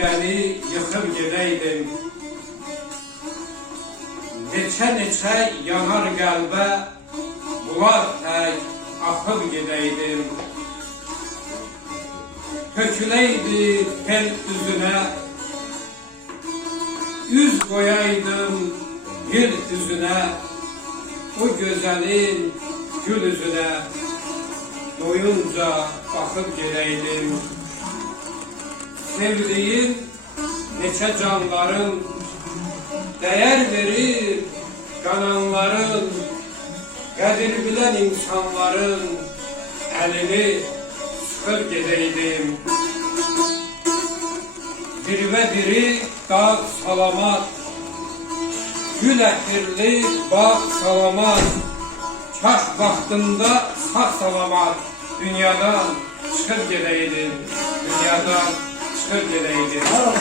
öfkəni yıxıb gedəydim. Neçə yanar qəlbə bular tək axıb gedəydim. Töküləydi tel üzünə, üz qoyaydım gül üzünə, o gözəlin gül üzünə doyunca baxıb gedəydim. Sevdiğin neçə canların, dəyər verir qananların, qədir bilən insanların əlini sıxıb gedəydim. Dirvə diri dağ salamat, gül ətirli bağ salamat, kaş vaxtında sağ salamat dünyadan çıxıb gedəydim, dünyadan çıxıb gedəydim.